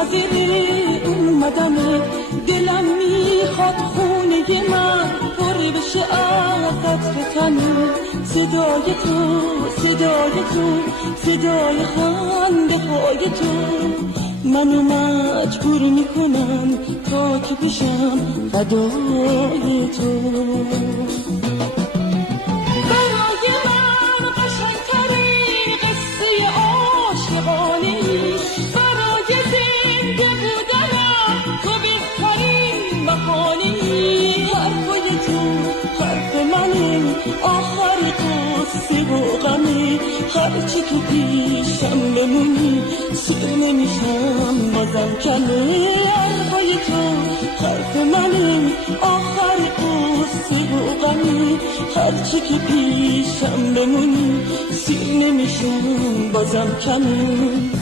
منتظر اومدمه، دلم میخواد خونه من پر بشه از عطر تنه. صدای تو صدای تو صدای خنده های تو منو مجبور میکنن تا که بشم فدای تو. برای من قشنگترین قصه عاشقانه، برای زنده بودنم تو بهترین بهانه. حرفای تو حرف منه، آخر قصه و غمه. هرچی تو پیشم بمونی سیر نمیشم بازم کمه. حرفای تو حرف منه، آخر قصه و غمه. هرچی که پیشم بمونی سیر نمیشم بازم کمه.